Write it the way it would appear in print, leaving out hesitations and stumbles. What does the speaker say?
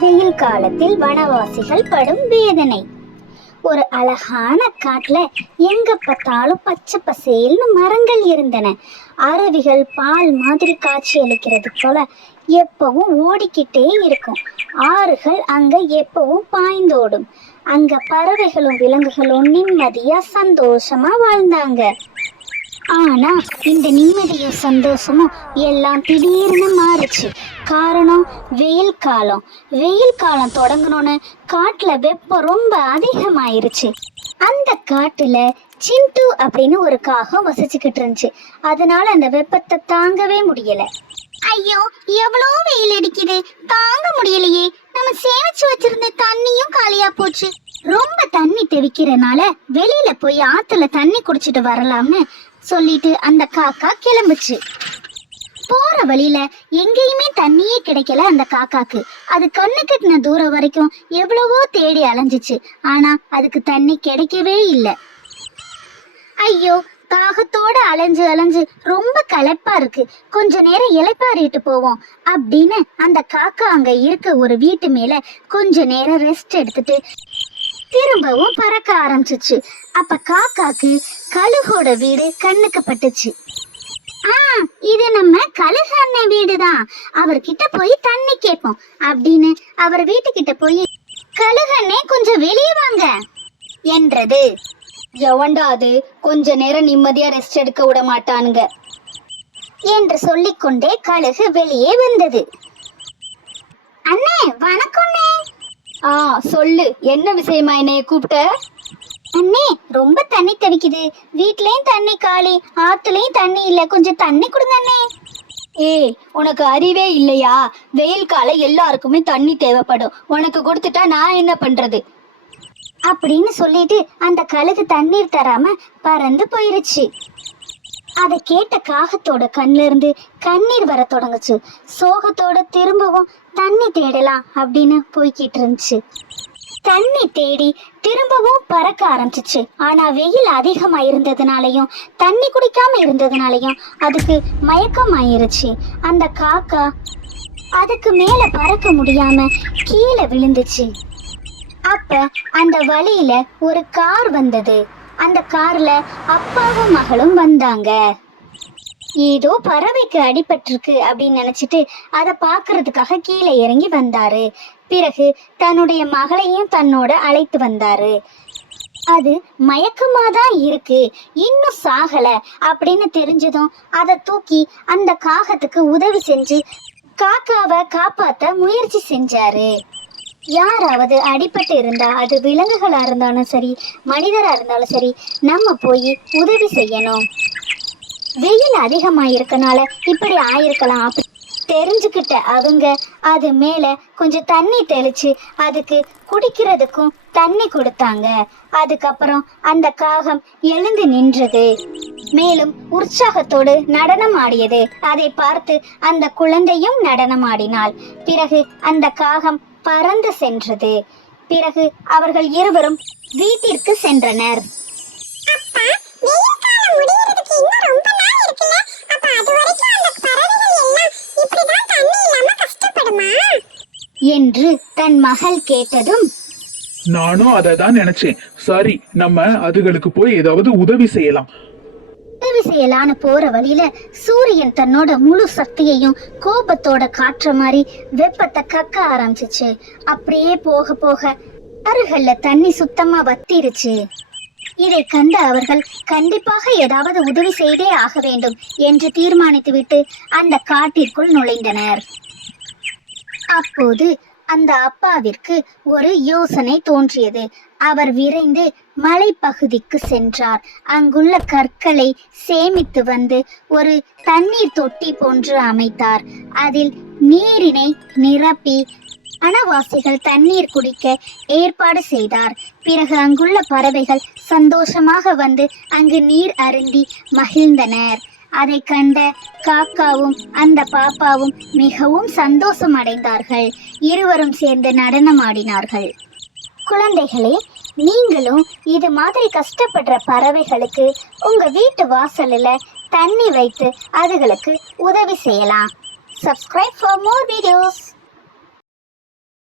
வெயில் காலத்தில் வனவாசிகள் படும் வேதனை. ஒரு அழகான காட்டுல எங்க பார்த்தாலும் பச்சை பசேல்னு மரங்கள் இருந்தன. அருவிகள் பால் மாதிரி காட்சி அளிக்கிறது போல எப்பவும் ஓடிக்கிட்டே இருக்கும். ஆறுகள் அங்க எப்பவும் பாய்ந்தோடும். அங்க பறவைகளும் விலங்குகளும் நிம்மதியா சந்தோஷமா வாழ்ந்தாங்க. ஆனா இந்த நிம்மதியும் சந்தோஷமும் எல்லாம் திடீர்னு மாறுச்சு. காரணம் வெயில் காலம். வெயில் காலம் தொடங்கணும்னு காட்டுல வெப்பம் ரொம்ப அதிகமாயிருச்சு. அந்த காட்டுல சிண்டு அப்படின்னு ஒரு காகம் வசிச்சுக்கிட்டு இருந்துச்சு. அதனால அந்த வெப்பத்தை தாங்கவே முடியல. ஐயோ, எவ்வளோ வெயில் அடிக்குது, தாங்க முடியலையே. நம்ம சேமிச்சு வச்சிருந்த தண்ணியும் காலியா போச்சு. ரொம்ப தண்ணி தெவிக்கிறனால வெளியில போய் ஆத்துல தண்ணி குடிச்சிட்டு வரலாம்னு சொல்லிட்டு அந்த காக்கா கிளம்புச்சு. போற வழியில எங்கேயுமே தண்ணியே கிடைக்கல அந்த காக்காக்கு. அது கண்ணு கட்டின தூரம் வரைக்கும் எவ்வளவோ தேடி அலைஞ்சிச்சு. ஆனா அதுக்கு தண்ணி கிடைக்கவே இல்லை. ஐயோ, தாகத்தோட அலைஞ்சு அலைஞ்சு ரொம்ப களைப்பா இருக்கு, கொஞ்ச நேரம் இளைப்பாறிட்டு போவோம் அப்படின்னு அந்த காக்கா அங்க இருக்க ஒரு வீட்டு மேல கொஞ்ச நேரம் ரெஸ்ட் எடுத்துட்டு திரும்பவும் பறக்க ஆரம்பிச்சிச்சு. அப்ப காக்காக்கு கழுகோட வீடு கண்ணுக்கு பட்டுச்சு. இது நம்ம கழுகு அண்ணன் வீடுதான், அவர்கிட்ட போய் தண்ணி கேட்போம் அப்படின்னு அவர் வீட்டுக்கிட்ட போய், கழுகு அண்ணே கொஞ்சம் வெளியே வாங்க என்றது. எவன்டா அது, கொஞ்ச நேரம் நிம்மதியா ரெஸ்ட் எடுக்க விட மாட்டானுங்க என்று சொல்லிக்கொண்டே கழுகு வெளியே வந்தது. அண்ணே வணக்கம்ண்ணே. சொல்லு, என்ன விஷயமா என்னைய கூப்பிட்ட? அண்ணே, ரொம்ப தண்ணி தவிக்குது, வீட்லயும் தண்ணி காலி, ஆத்துலயும் தண்ணி இல்ல, கொஞ்சம் தண்ணி கொடுங்க அண்ணே. ஏய், உனக்கு அறிவே இல்லையா? வெயில் காலம் எல்லாருக்குமே தண்ணி தேவைப்படும், உனக்கு கொடுத்துட்டா நான் என்ன பண்றது அப்படின்னு சொல்லிட்டு அந்த கழுகு தண்ணீர் தராம பறந்து போயிருச்சு. அதை கேட்ட காகத்தோட கண்ல இருந்து கண்ணீர் வர தொடங்குச்சு. சோகத்தோட திரும்பவும் தண்ணி தேடலாம் அப்படின்னு போய்கிட்டு இருந்துச்சு. தண்ணி தேடி திரும்பவும் பறக்க ஆரம்பிச்சிச்சு. ஆனா வெயில் அதிகமா இருந்ததுனாலையும் தண்ணி குடிக்காம இருந்ததுனாலையும் அதுக்கு மயக்கம் ஆயிருச்சு. அந்த காக்கா அதுக்கு மேல பறக்க முடியாம கீழே விழுந்துச்சு. அப்ப அந்த வழியில ஒரு கார் வந்தது. அந்த கார்ல அப்பாவும் மகளும் வந்தாங்க. ஏதோ பறவைக்கு அடிபட்டிருக்கு அப்படின்னு நினைச்சிட்டு அதை பாக்குறதுக்காக கீழே இறங்கி வந்தாரு. பிறகு தன்னுடைய மகளையும் தன்னோட அழைத்து வந்தாரு. அது மயக்கமாதான் இருக்கு, இன்னும் சாகல அப்படின்னு தெரிஞ்சதும் அதை தூக்கி அந்த காகத்துக்கு உதவி செஞ்சு காக்காவை காப்பாத்த முயற்சி செஞ்சாரு. யாராவது அடிபட்டு இருந்தா, அது விலங்குகளா இருந்தாலும் சரி, மனிதரா இருந்தாலும் சரி, நம்ம போய் உதவி செய்யணும். வெயில் அதிகமாயிருக்கனால இப்படி ஆயிருக்கலாம் அப்படி தெரிஞ்சுக்கிட்ட அவங்க அது மேல கொஞ்சம் தண்ணி தெளிச்சு அதுக்கு குடிக்கிறதுக்கும் தண்ணி கொடுத்தாங்க. அதுக்கப்புறம் அந்த காகம் எழுந்து நின்றது. மேலும் உற்சாகத்தோடு நடனம் ஆடியது. அதை பார்த்து அந்த குழந்தையும் நடனம் ஆடினாள். பிறகு அந்த காகம் பறந்து சென்றது. பிறகு அவர்கள் இருவரும் வீட்டிற்கு சென்றனர். என்று தன் மகள் கேட்டதும், நானும் அதை தான் நினைச்சேன். சரி, நம்ம அதுகளுக்கு போய் ஏதாவது உதவி செய்யலாம். உதவி செய்யலான்னு போற வழியில சூரியன் தன்னோட முழு சக்தியையும் கோபத்தோட காற்ற மாதிரி வெப்பத்தை கக்க ஆரம்பிச்சிச்சு. அப்படியே போக போக ஆறுகள்ல தண்ணி சுத்தமா வத்திருச்சு. இதை கண்ட அவர்கள் கண்டிப்பாக ஏதாவது உதவி செய்தே ஆக வேண்டும் என்று தீர்மானித்து விட்டு அந்த காட்டிற்குள் நுழைந்தனர். அப்போது அந்த அப்பாவிற்கு ஒரு யோசனை தோன்றியது. அவர் விரைந்து மலைப்பகுதிக்கு சென்றார். அங்குள்ள கற்களை சேமித்து வந்து ஒரு தண்ணீர் தொட்டி போன்று அமைத்தார். அதில் நீரினை நிரப்பி வனவாசிகள் தண்ணீர் குடிக்க ஏற்பாடு செய்தார். பிறகு அங்குள்ள பறவைகள் சந்தோஷமாக வந்து அங்கு நீர் அருந்தி மகிழ்ந்தனர். அதை கண்ட காக்காவும் அந்த பாப்பாவும் மிகவும் சந்தோஷம் அடைந்தார்கள். இருவரும் சேர்ந்து நடனமாடினார்கள். குழந்தைகளே, நீங்களும் இது மாதிரி கஷ்டப்படுற பறவைகளுக்கு உங்க வீட்டு வாசலில் தண்ணி வைத்து அதுகளுக்கு உதவி செய்யலாம். Subscribe for more videos.